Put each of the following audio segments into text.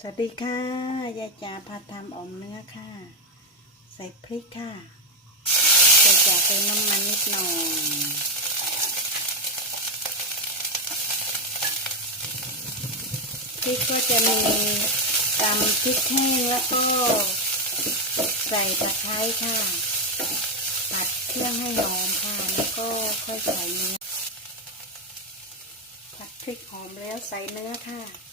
สวัสดีค่ะ ยายจ๋าพาทำออมเนื้อค่ะ ใส่พริกค่ะยายจ๋าเติมน้ำมันนิดหน่อยพริกก็จะมีตำพริกแห้งแล้วก็ ใส่ตะไคร้ค่ะตัดเครื่องให้หอมค่ะ แล้วก็ค่อยใส่เนื้อผัดพริกหอมแล้วใส่เนื้อค่ะ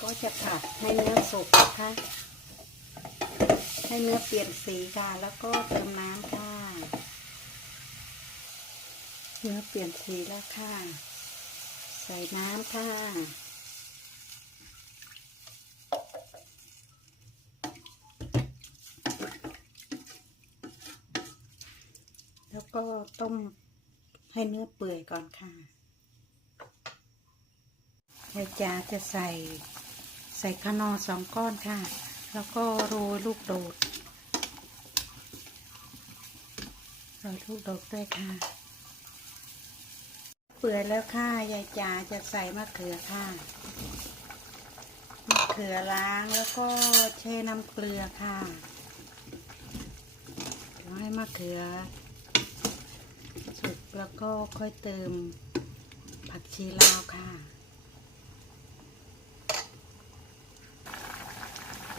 ก็จะผัดให้เนื้อสุกนะคะให้เนื้อเปลี่ยนสีค่ะ แล้วก็เติมน้ำค่ะ เนื้อเปลี่ยนสีแล้วค่ะ ใส่น้ำค่ะ แล้วก็ต้มให้เนื้อเปื่อยก่อนค่ะยายจาจะใส่ใส่ขนอสองก้อนค่ะ แล้วก็โรยลูกโดดโรยลูกโดดด้วยค่ะ เปื่อยแล้วค่ะยายจาจะใส่มะเขือค่ะมะเขือล้างแล้วก็แช่น้ำเกลือค่ะเดี๋ยวให้มะเขือ แล้วก็ค่อยเติมผักชีลาวค่ะ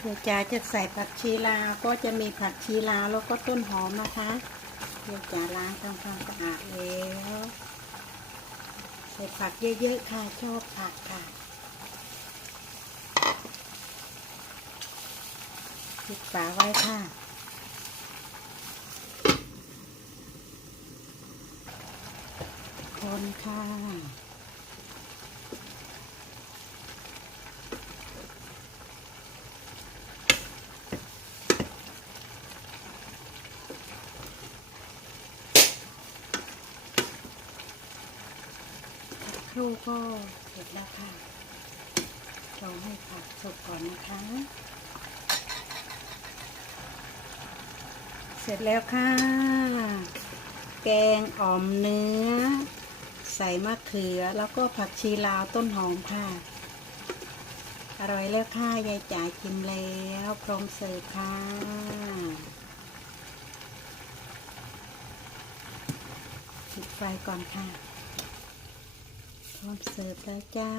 เดี๋ยวจ๋าจะใส่ผักชีลาวก็จะมีผักชีลาวแล้วก็ต้นหอมนะคะ เดี๋ยวจ๋าล้างทำความสะอาดแล้วใส่ผักเยอะๆค่ะชอบผักค่ะปิดฝาไว้ค่ะ คนค่ะ ครูก็เสร็จแล้วค่ะ เรอให้ผักสุกก่อนนะคะ เสร็จแล้วค่ะแกงอ่อมเนื้อ ใส่มะเขือ แล้วก็ผักชีลาวต้นหอมค่ะ อร่อยแล้วค่ะ ยายจ๋ากินแล้วพร้อมเสิร์ฟค่ะปิดไฟก่อนค่ะ พร้อมเสิร์ฟแล้วจ้า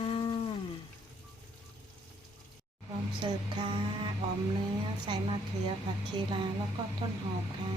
พร้อมเสิร์ฟค่ะออมเนื้อใส่มะเขือผักชีลาวแล้วก็ต้นหอมค่ะ